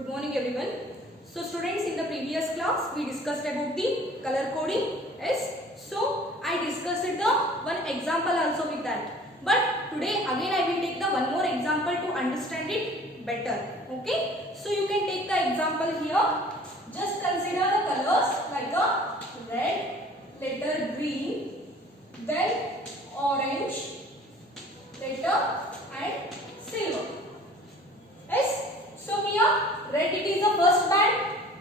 Good morning everyone. So students, in the previous class we discussed about the color coding. Yes. So I discussed the one example also with that. But today again I will take the one more example to understand it better. Okay. So you can take the example here. Just consider the colors like a red, letter green, then orange, letter and silver. Yes. So here red it is the first band.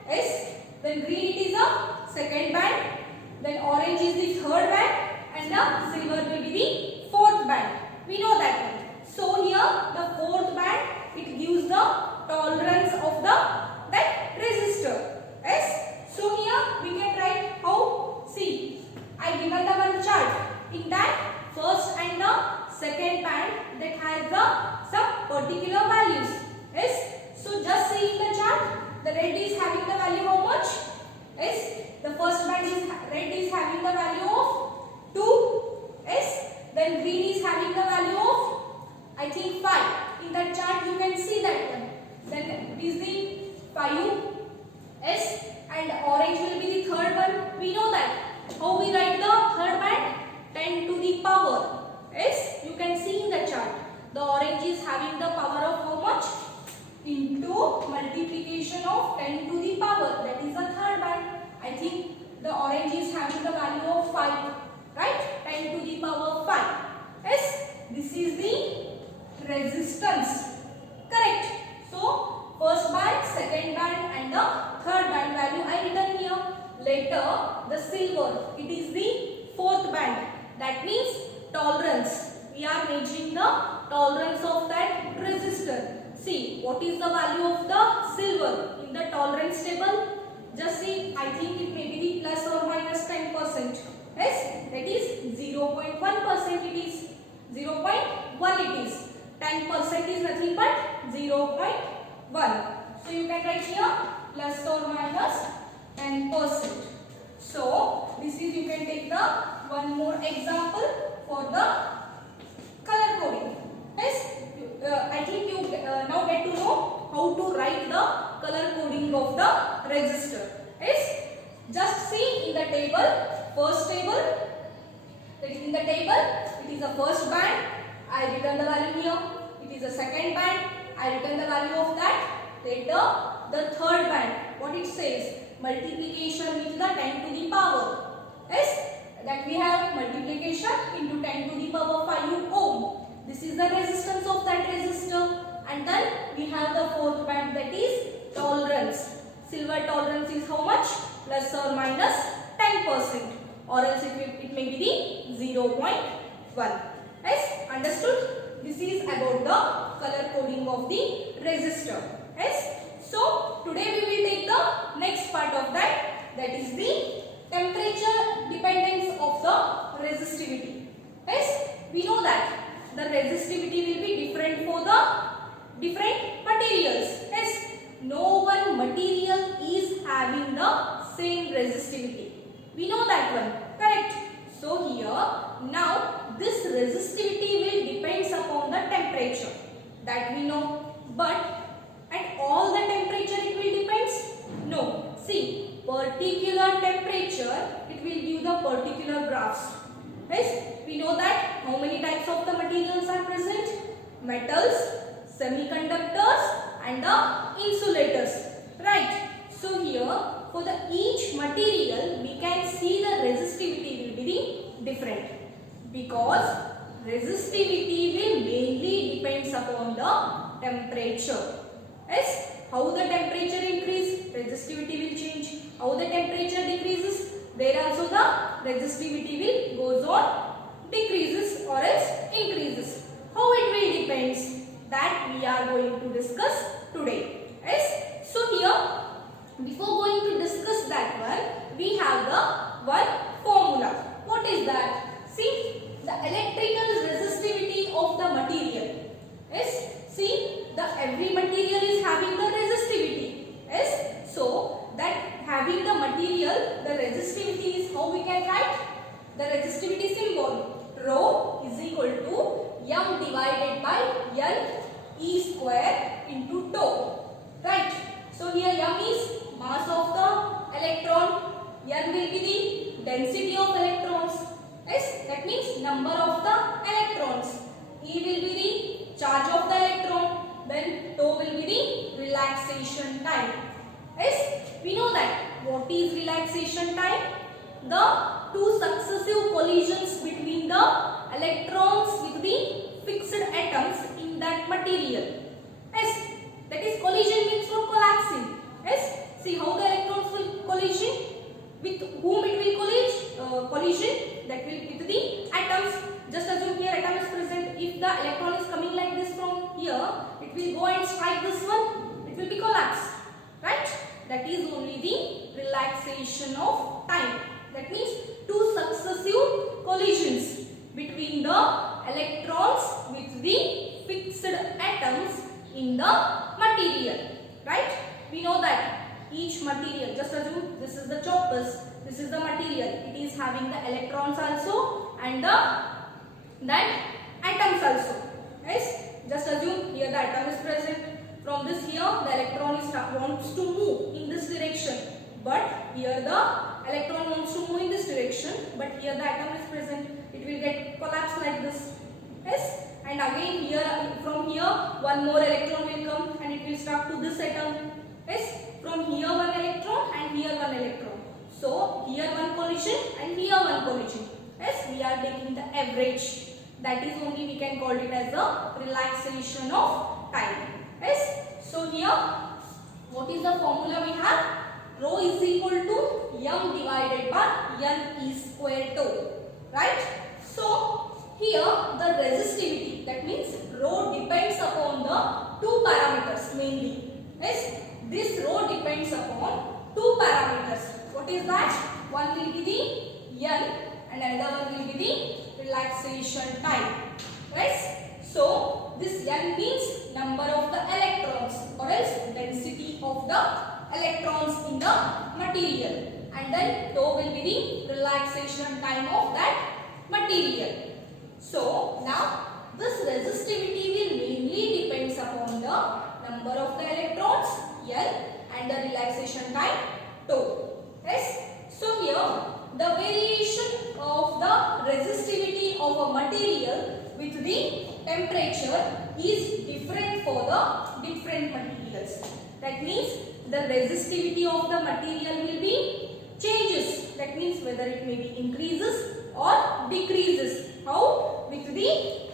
Yes. Then green it is the second band. Then orange is the third band and the silver will be the fourth band. We know that one. So here the fourth band it gives the tolerance of the that resistor. Yes. So here we can write how. See, I given the one chart. In that first and the second band that has the some particular values. Yes. So just see in the chart, the red is having the value how much? Yes. The first band is red is having the value of 2. Yes. Then green is having the value of I think 5. In that chart you can see that one. Then it is the 5. Yes. And orange will be the third one. We know that. How we write the third band? 10 to the power. Yes. You can see in the chart. The orange is having the power of how much? Into multiplication of 10 to the power. That is the third band. I think the orange is having the value of 5. Right? 10 to the power 5. Yes. This is the resistance. Correct. So, first band, second band and the third band value I written here. Later, the silver. It is the fourth band. That means tolerance. We are measuring the tolerance of that resistor. See, what is the value of the silver in the tolerance table? Just see, I think it may be the plus or minus 10%. Yes, that is 0.1% it is. 0.1 it is. 10% is nothing but 0.1. So, you can write here plus or minus 10%. So, this is you can take the one more example for the color coding. Yes. I think you now get to know how to write the color coding of the resistor. Yes. Just see in the table, first table, in the table, it is the first band, I written the value here. It is the second band, I written the value of that. Later, the third band, what it says? Multiplication with the 10 to the power. Yes. That we have multiplication into 10 to the power 5 ohm. This is the resistance of that resistor. And then we have the fourth band, that is tolerance. Silver tolerance is how much? Plus or minus 10%. Or else it may be the 0.1. Yes, understood? This is about the color coding of the resistor. Yes. So today we will take the next part of that. That is the temperature dependence of the resistivity. Yes, we know that the resistivity will be different for the different materials. Yes, no one material is having the same resistivity. We know that one. Correct. So here now this resistivity will depends upon the temperature. That we know. But at all the temperature it will depends? No. See, particular temperature it will give the particular graphs. Yes, we know that how many types of the materials are present? Metals, semiconductors and the insulators. Right. So here for the each material we can see the resistivity will be the different. Because resistivity will mainly depends upon the temperature. Yes, how the temperature increase, resistivity will change. How the temperature decreases, there also the resistivity will goes on decreases or else increases. How it will depends, that we are going to discuss today. Yes. So here, before going to discuss that one, we have the one formula. What is that? See, the electrical resistivity of the material. Yes. See, every material is having the resistivity. Yes. So that having the material, the resistivity is how we can write? The resistivity symbol. Rho is equal to m divided by L E square into tau. Right. density of electrons. S, that means number of the electrons. E will be the charge of the electron. Then tau will be the relaxation time. S, we know that. What is relaxation time? The two successive collisions between the electrons with the fixed atoms in that material. S, that is collision means for collapsing. S, see how the electrons will collision. With whom it will collision? That will with the atoms. Just assume here atom is present. If the electron is coming like this from here, it will go and strike this one. It will be collapsed. Right? That is only the relaxation of time. That means two successive collisions between the electrons with the fixed atoms in the material. Right? We know that each material, just assume this is the chopus, this is the material. It is having the electrons also and the atoms also. Yes? Just assume here the atom is present. From this here the electron wants to move in this direction, but here the electron wants to move in this direction, but here the atom is present. It will get collapsed like this. Yes, and again here from here one more electron will come and it will stuck to this atom. Yes, from here one electron and here one electron. So here one collision and here one collision. Yes, we are taking the average. That is only we can call it as a relaxation of time. Yes, so here what is the formula we have? Rho is equal to m divided by n e square tau. Right? So here the resistivity, that means rho depends upon the two parameters mainly. Yes, this rho depends upon two parameters. What is that? One will be the n and another one will be the relaxation time. Yes, so this n means number of the electrons or else density of the electrons in the material, and then tau will be the relaxation time of that material. So now this resistivity will mainly depends upon the number of the electrons L and the relaxation time tau. Yes, so here the variation of the resistivity of a material with the temperature is different for the different materials. That means the resistivity of the material will be changes. That means whether it may be increases or decreases. How? With the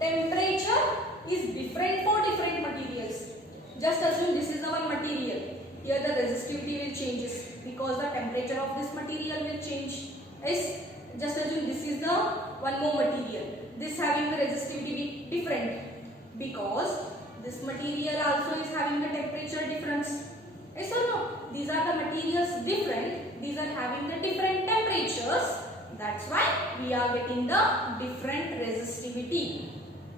temperature is different for different materials. Just assume this is the one material. Here the resistivity will changes because the temperature of this material will change. Yes, just assume this is the one more material. This having the resistivity be different because this material also is having the temperature difference. Yes or no? These are the materials different. These are having the different temperatures. That's why we are getting the different resistivity.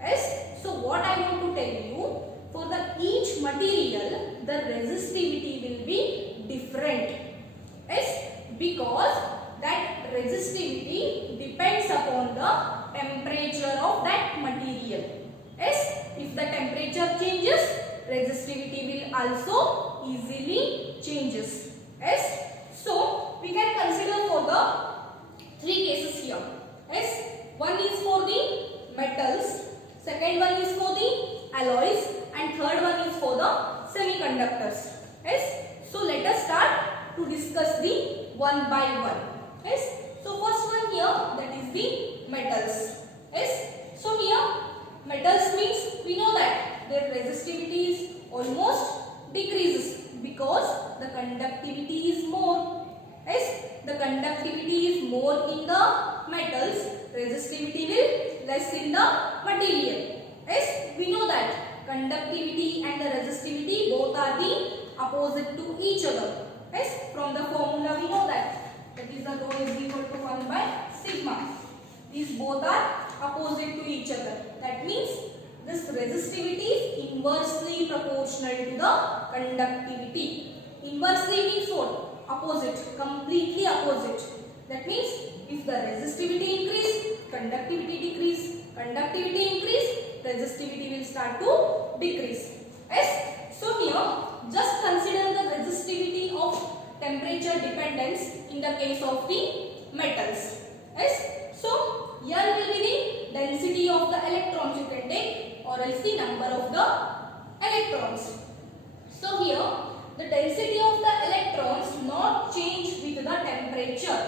Yes. So what I want to tell you, for the each material the resistivity will be different. Yes, because that resistivity depends upon the temperature of that material. Yes, if the temperature changes, resistivity will also easily changes. Yes, so we can consider for the three cases here. Yes, one is for the metals, second one is for the alloys, and third one is for the semiconductors. Yes, so let us start to discuss the one by one. Yes, so first one here, that is the metals. Yes, so here metals means we know that their resistivity is almost decreases because the conductivity is more. Yes, the conductivity is more in the metals, resistivity will less in the material. Yes, we know that conductivity and the resistivity both are the opposite to each other. Yes, from the formula we know that is the rho is equal to 1 by sigma. These both are opposite to each other. That means this resistivity is inversely proportional to the conductivity. Inversely means what? Opposite, completely opposite. That means if the resistivity increase, conductivity decrease. Conductivity increase, resistivity will start to decrease. Yes. So here just consider the resistivity of temperature dependence in the case of the metals. Yes. So N will be the density of the electrons you can take, or else the number of the electrons. So here the density of the electrons not change with the temperature.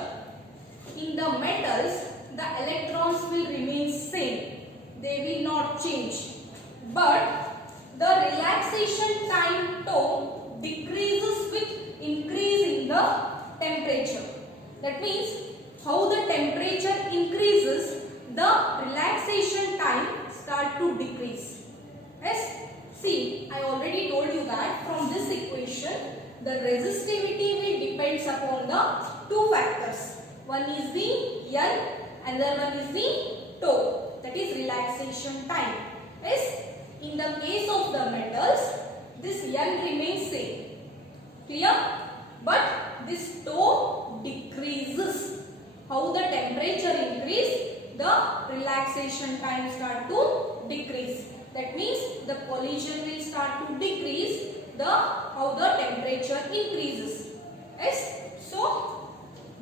In the metals, the electrons will remain same. They will not change. But the relaxation time tau decreases with increase in the temperature. That means how the temperature increases, the relaxation time start to decrease. Yes. See, I already told you that from this equation, the resistivity will depends upon the two factors. One is the N, another one is the tau, that is relaxation time. Yes. In the case of the metals, this N remains same. Clear? But this tau decreases. How the temperature increase, the relaxation time start to decrease. That means the collision will start to decrease how the temperature increases. Yes. So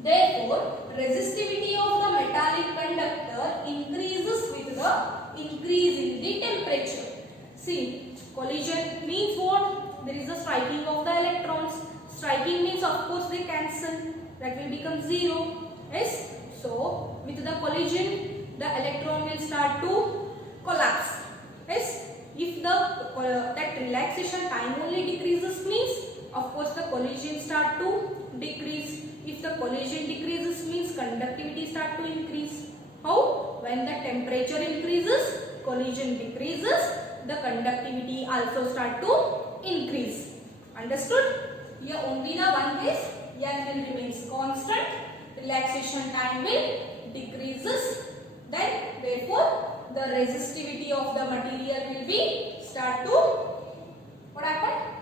therefore resistivity of the metallic conductor increases with the increase in the temperature. See, collision means what? There is a striking of the electrons. Striking means of course they cancel. That will become 0. Yes. So with the collision, the electron will start to collapse. Yes. If that relaxation time only decreases means of course the collision start to decrease. If the collision decreases means conductivity start to increase. How? When the temperature increases, collision decreases, the conductivity also start to increase. Understood? Here only the one case, N will remains constant, relaxation time will decreases. Then therefore the resistivity of the material will be start to, what happened?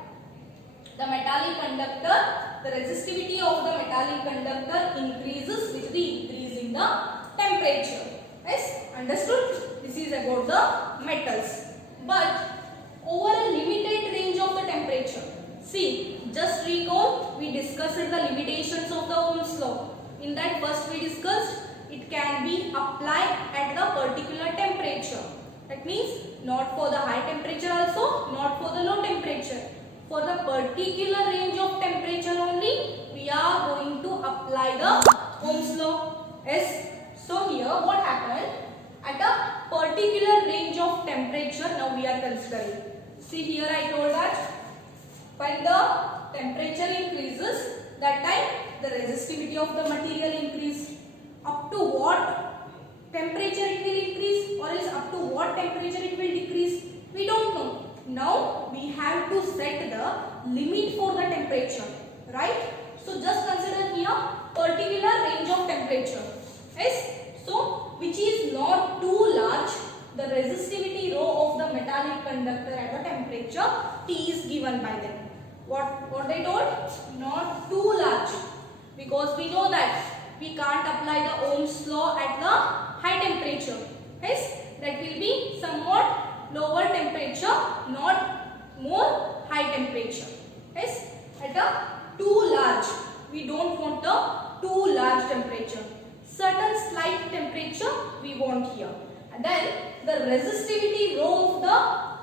The metallic conductor, the resistivity of the metallic conductor increases with the increase in the temperature. Yes, understood? This is about the metals. But over a limited range of the temperature. See, just recall we discussed the limitations of the Ohm's law. In that first we discussed it can be applied at the particular temperature. That means not for the high temperature also, not for the low temperature. For the particular range of temperature only, we are going to apply the Ohm's law. Yes. So here what happened? At a particular range of temperature, now we are considering. See here I told that when the temperature increases, that time the resistivity of the material increase. Up to what temperature it will increase, or else up to what temperature it will decrease, we don't know. Now we have to set the limit for the temperature, right? So just consider here particular range of temperature. Yes. So which is not too large, the resistivity rho of the metallic conductor at the temperature T is given by them. What they told? Not too large, because we know that we can't apply the Ohm's law at the high temperature. Yes, that will be somewhat lower temperature, not more high temperature. Yes, at a too large. We don't want a too large temperature. Certain slight temperature we want here. And then the resistivity rho of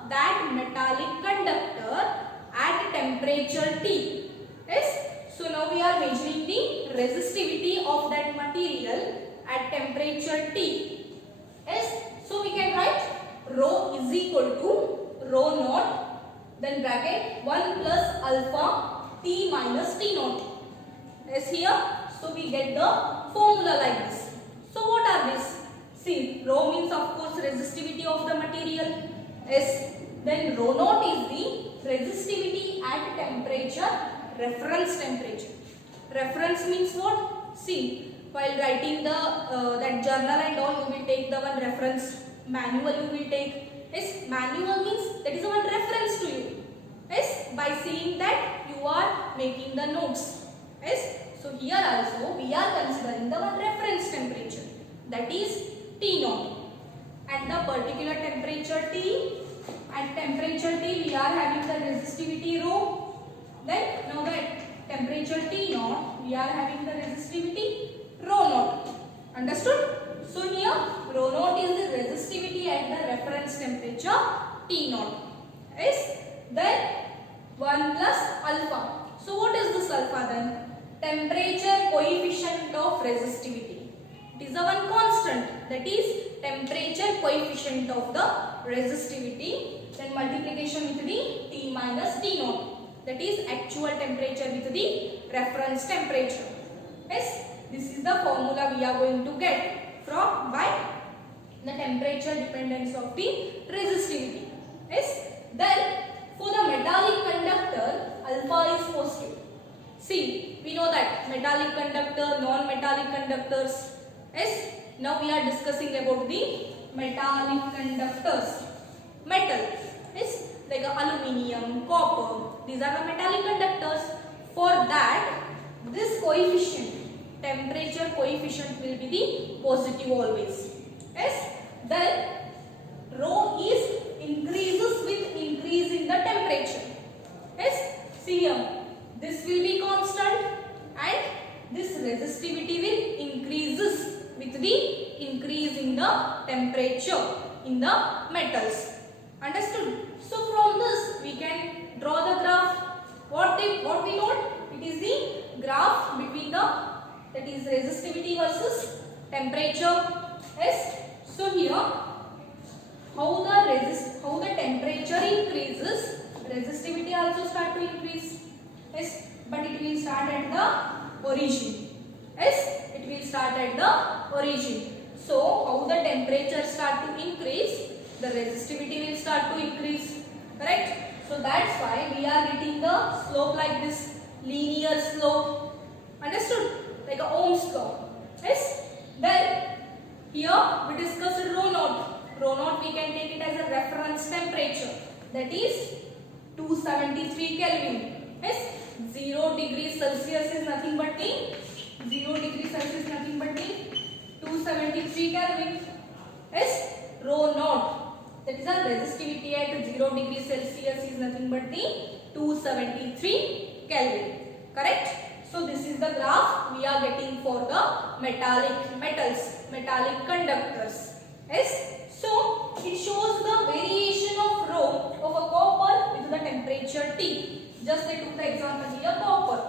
that metallic conductor at temperature T. Yes. So now we are measuring the resistivity of that material at temperature T. Yes. So we can write rho is equal to rho naught, then bracket 1 plus alpha T minus T naught. Yes here. So we get the formula like this. So what are these? See, rho means of course resistivity of the material. Yes. Then rho naught is the resistivity at temperature, reference temperature. Reference means what? See, while writing the that journal and all, you will take the one reference manual you will take. Yes, manual means that is one reference to you. Yes, by seeing that you are making the notes. Yes, so here also we are considering the one reference temperature, that is T naught. At the particular temperature T, at temperature T we are having the resistivity rho. Then now that temperature T0, we are having the resistivity rho naught. Understood? So here rho naught is the resistivity at the reference temperature T0. Yes? Then 1 plus alpha. So what is this alpha then? Temperature coefficient of resistivity. It is a one constant, that is temperature coefficient of the resistivity. Then multiplication with the T minus T0, that is actual temperature with the reference temperature. Yes, this is the formula we are going to get from by the temperature dependence of the resistivity. Yes, then for the metallic conductor, alpha is positive. See, we know that metallic conductor, non-metallic conductors. Yes, now we are discussing about the metallic conductors. Metal, yes, like aluminium, copper, these are the metallic conductors. For that, this coefficient, temperature coefficient will be the positive always. Yes, then rho is increases with increase in the temperature. Yes, see here, this will be constant and this resistivity will increases with the increase in the temperature in the metals. Understood? So from this we can draw the graph. What we know? It is the graph between the, that is resistivity versus temperature. Yes. So here how the temperature increases, resistivity also start to increase. Yes, but it will start at the origin. Yes, it will start at the origin. So how the temperature start to increase, the resistivity will start to increase. Correct? So that's why we are getting the slope like this, linear slope. Understood? Like a Ohm's law. Yes. Then here we discussed rho naught. Rho naught we can take it as a reference temperature, that is 273 Kelvin. Yes, 0 degrees Celsius is nothing but the 0 degrees Celsius nothing but the 273 Kelvin. Yes, rho naught, that is our resistivity at 0 degrees Celsius is nothing but the 273 Kelvin. Correct? So this is the graph we are getting for the metallic conductors. Yes. So it shows the variation of rho of a copper with the temperature T. Just I took the example here, copper.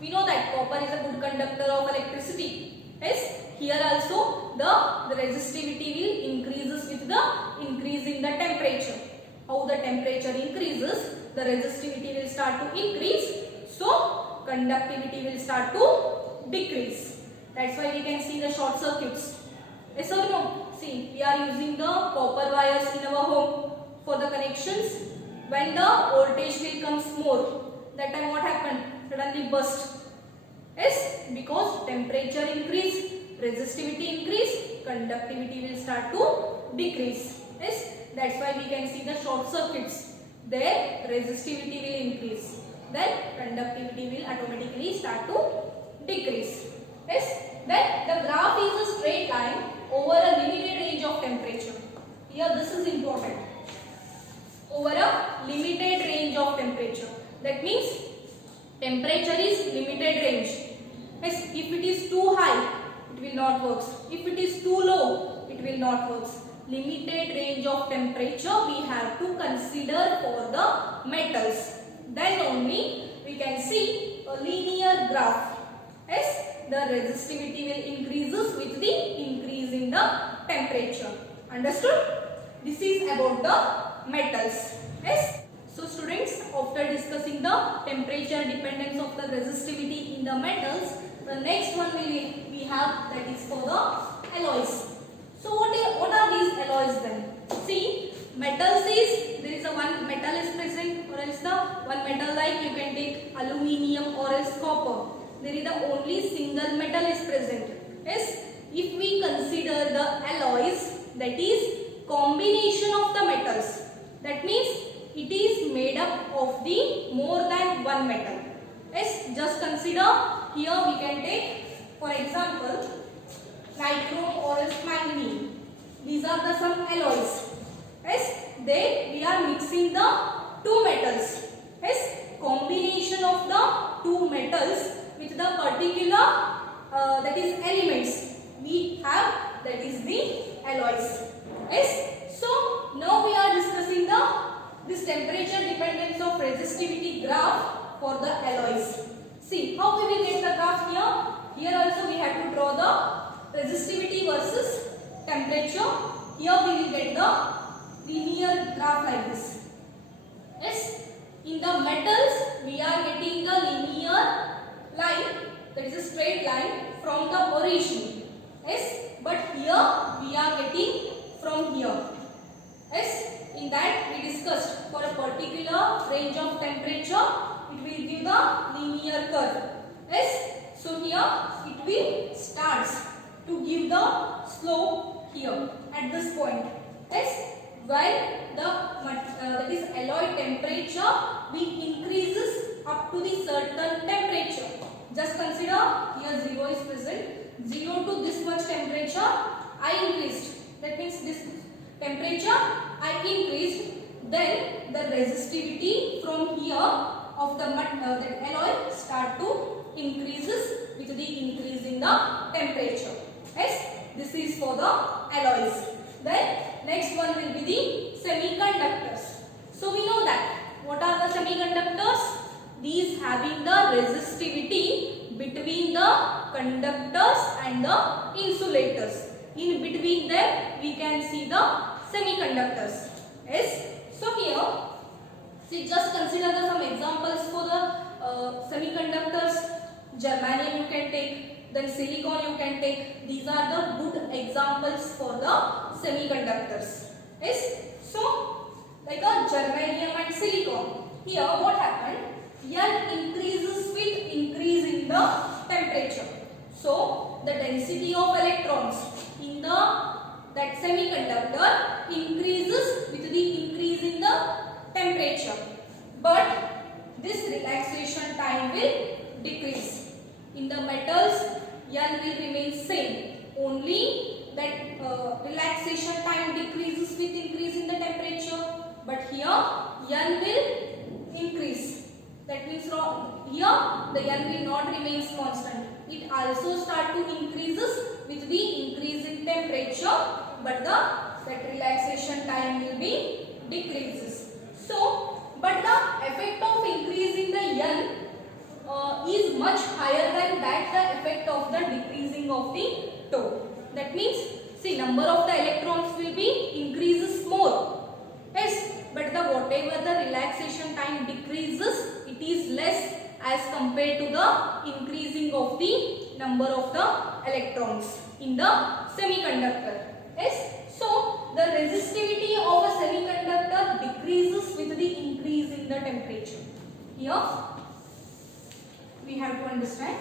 We know that copper is a good conductor of electricity. Yes. Here also the resistivity will increases with the increase in the temperature. How the temperature increases, the resistivity will start to increase. So conductivity will start to decrease. That's why we can see the short circuits. Yes or no? See, we are using the copper wires in our home for the connections. When the voltage will comes more, that time what happened? Suddenly burst. Yes, because temperature increase, resistivity increase, conductivity will start to decrease. Yes, that's why we can see the short circuits. Their resistivity will increase, then conductivity will automatically start to decrease. Yes, then the graph is a straight line over a limited range of temperature. Here this is important. Over a limited range of temperature. That means temperature is limited range. Yes, if it is too high, it will not work. If it is too low, it will not work. Limited range of temperature we have to consider for the metals. Then only we can see a linear graph. Yes, the resistivity will increases with the increase in the temperature. Understood? This is about the metals. Yes. So students, after discussing the temperature dependence of the resistivity in the metals, the next one we have, that is for the alloys. So what are these alloys then? See, metals is, there is a one metal is present, or else the one metal like you can take aluminium or else copper. There is the only single metal is present. Yes, if we consider the alloys, that is combination of the metals. That means it is made up of the more than one metal. Yes, just consider here we can take for example nichrome or else manganese. These are the some alloys. Yes, we are mixing the two metals. Yes, combination of the two metals for the alloys. See how we will get the graph here. Here also we have to draw the resistivity versus temperature. Here we will get the linear graph like this. Yes, in the metals we are getting the linear line, that is a straight line from the origin. Yes, but here we are getting from here. Yes, in that we discussed for a particular range of temperature it will give the linear curve. Yes, so here it will starts to give the slope here at this point. Yes, while that is alloy temperature we increases up to the certain temperature. Just consider here 0 is present. 0 to this much temperature I increased. That means this temperature I increased. Then the resistivity from here of the that alloy start to increases with the increase in the temperature. Yes, this is for the alloys. Then next one will be the semiconductors. So we know that what are the semiconductors? These having the resistivity between the conductors and the insulators. In between them we can see the semiconductors. Yes. So here, see, just consider some examples for the semiconductors. Germanium you can take, then silicon you can take. These are the good examples for the semiconductors. Yes. So like a germanium and silicon. Here what happened? N increases with increase in the temperature. So the density of electrons in that semiconductor increases with the increase in the temperature. But this relaxation time will decrease. In the metals, N will remain same. Only that relaxation time decreases with increase in the temperature. But here N will increase. That means here the N will not remain constant. It also start to increases with the increase in temperature, but that relaxation time will be decreases. So, but the effect of increasing the N is much higher than that the effect of the decreasing of the tau. That means, see, number of the electrons will be increases more. Yes, but the whatever the relaxation time decreases, it is less as compared to the increasing of the number of the electrons in the semiconductor. Yes, so the resistivity of a semiconductor decreases with the increase in the temperature. Here we have to understand,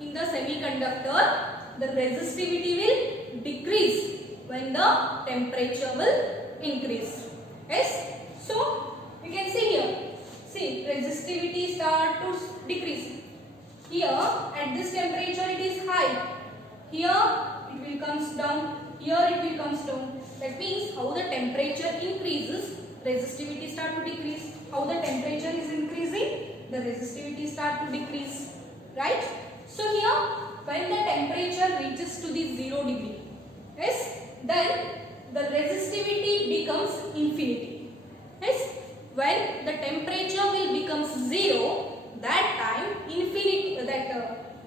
in the semiconductor the resistivity will decrease when the temperature will increase. Yes, so you can see here, see, resistivity start to decrease. Here at this temperature it is high, here it will comes down, here it will comes down. That means how the temperature increases, resistivity start to decrease. How the temperature is increasing, the resistivity start to decrease, right? So here when the temperature reaches to the 0 degree, yes, then the resistivity becomes infinity. Yes, when the temperature will become 0, that time infinity,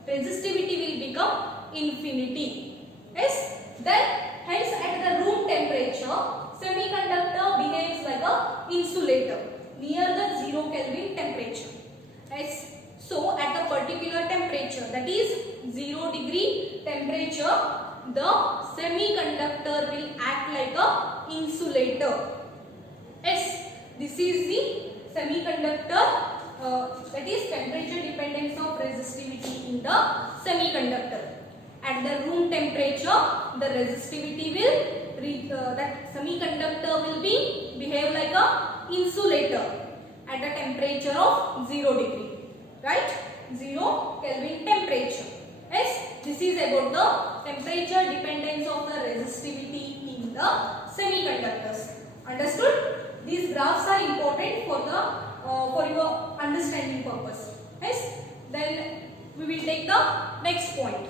resistivity will become infinity. Yes, then hence at the room temperature semiconductor behaves like a insulator near the 0 Kelvin temperature. Yes, so at the particular temperature, that is 0 degree temperature, the semiconductor will act like a insulator. Yes, this is the semiconductor, that is temperature dependence of resistivity in the semiconductor. At the room temperature, the resistivity will that semiconductor will behave like a insulator at the temperature of 0 degree, right? 0 Kelvin temperature. Yes, this is about the temperature dependence of the resistivity in the semiconductors. Understood? These graphs are important for your understanding purpose. Yes, then we will take the next point.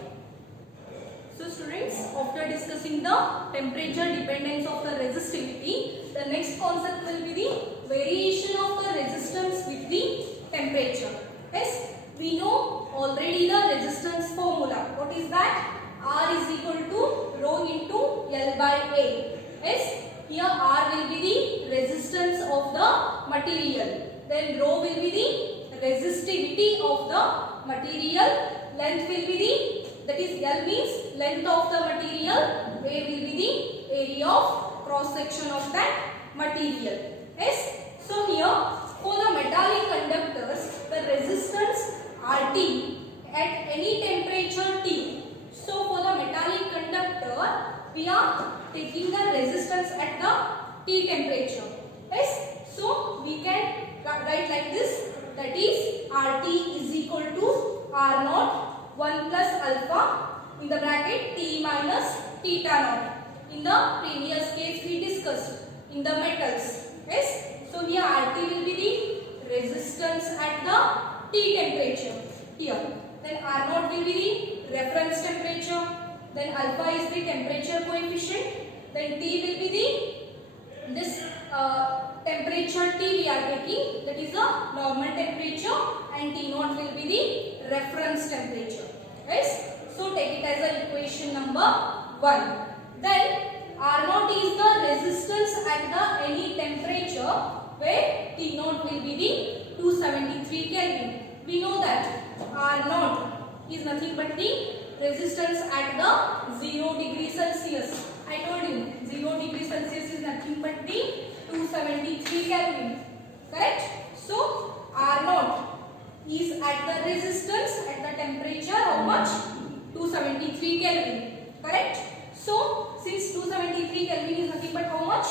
So students, after discussing the temperature dependence of the resistivity, the next concept will be the variation of the resistance with the temperature. Yes, we know already the resistance formula. What is that? R is equal to rho into L by A. Yes, here R will be the resistance of the material. Then rho will be the resistivity of the material. Length will be the, that is L means length of the material. A will be the area of cross section of that material. Yes, so here for the metallic conductors, the resistance RT at any temperature T. So for the metallic conductor, we are taking the resistance at the T temperature. Yes, so we can write like this, that is RT is equal to R naught 1 plus alpha in the bracket T minus theta naught. In the previous case we discussed in the metals. Yes, so here RT will be the resistance at the T temperature here. Then R naught will be the reference temperature. Then alpha is the temperature coefficient. Then T will be the this temperature T we are taking, that is the normal temperature, and T naught will be the reference temperature. Yes, so take it as a equation number 1. Then R naught is the resistance at the any temperature where T naught will be the 273 Kelvin. We know that R naught is nothing but the resistance at the 0 degree Celsius. I told you 0 degree Celsius is nothing but the 273 Kelvin. Correct? So R naught is at the resistance at the temperature how much? 273 Kelvin. Correct? So since 273 Kelvin is nothing but how much?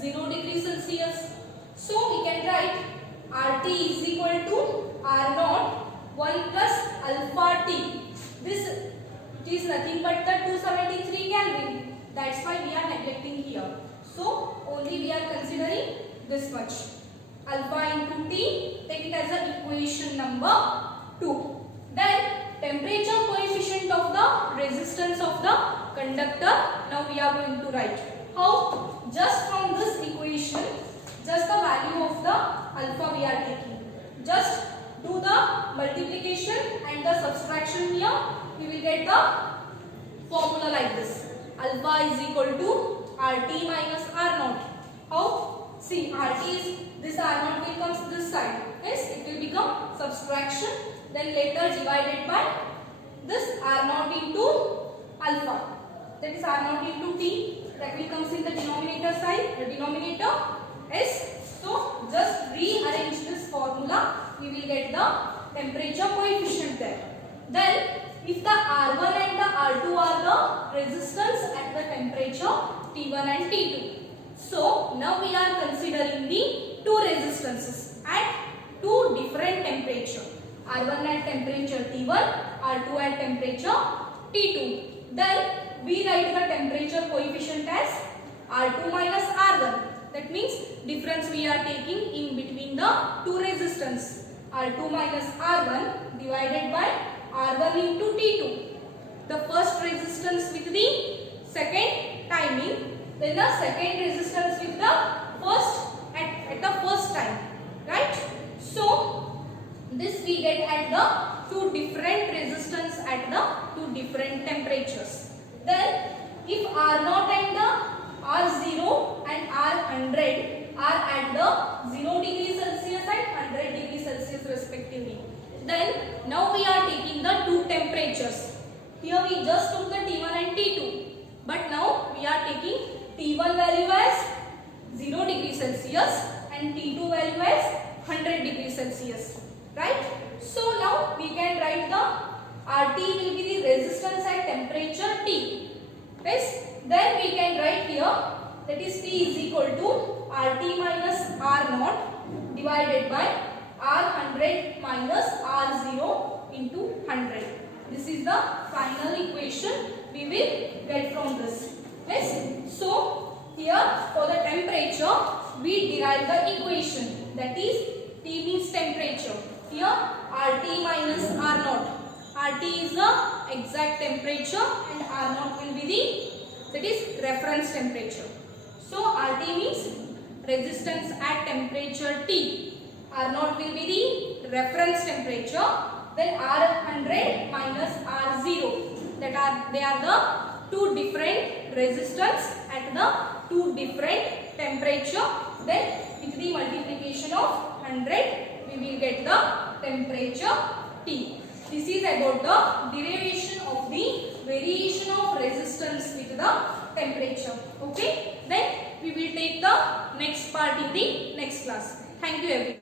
0 degree Celsius. So we can write RT is equal to R naught 1 plus alpha T. This is nothing but the 273 Kelvin. That's why we are neglecting here. So only we are considering this much. Alpha into T, take it as an equation number 2. Then temperature coefficient of the resistance of the conductor. Now we are going to write. How? Just from this equation, just the value of the alpha we are taking. Just do the multiplication and the subtraction here. We will get the formula like this. Alpha is equal to RT minus R naught. How? See, RT is, this R naught will come this side. Yes, it will become subtraction. Then later divided by this R naught into alpha. That is R naught into T. That will come in the denominator side. The denominator. Yes. So just rearrange this formula. We will get the temperature coefficient there. Then if the R1 and the R2 are the resistance at the temperature T1 and T2. So now we are considering the two resistances at two different temperature. R1 at temperature T1, R2 at temperature T2. Then we write the temperature coefficient as R2 minus R1. That means difference we are taking in between the two resistance. R2 minus R1 divided by R1 into T2. The first resistance with the second timing, then the second resistance with the first at the first time. Right? So this we get at the two different resistance at the two different temperatures. Then if R0 and the R0 and R100 are at the 0 degree Celsius and 100 degree Celsius respectively. Then now we are taking the two temperatures. Here we just took the T1 and T2. But now we are taking T1 value as 0 degree Celsius and T2 value as 100 degree Celsius. Right? So now we can write the RT will be the resistance at temperature T. Yes? Then we can write here, that is T is equal to RT minus R0 divided by R100 minus R0 into 100. This is the final equation we will get from this. Yes? So here for the temperature we derive the equation, that is T means temperature. Here RT minus R0. RT is the exact temperature and R0 will be the, that is reference temperature. So RT means resistance at temperature T. R0 will be the reference temperature. Then R100 minus R0. They are the two different resistance at the two different temperature. Then with the multiplication of 100, we will get the temperature T. This is about the derivation of the variation of resistance with the temperature. Okay. Then we will take the next part in the next class. Thank you everyone.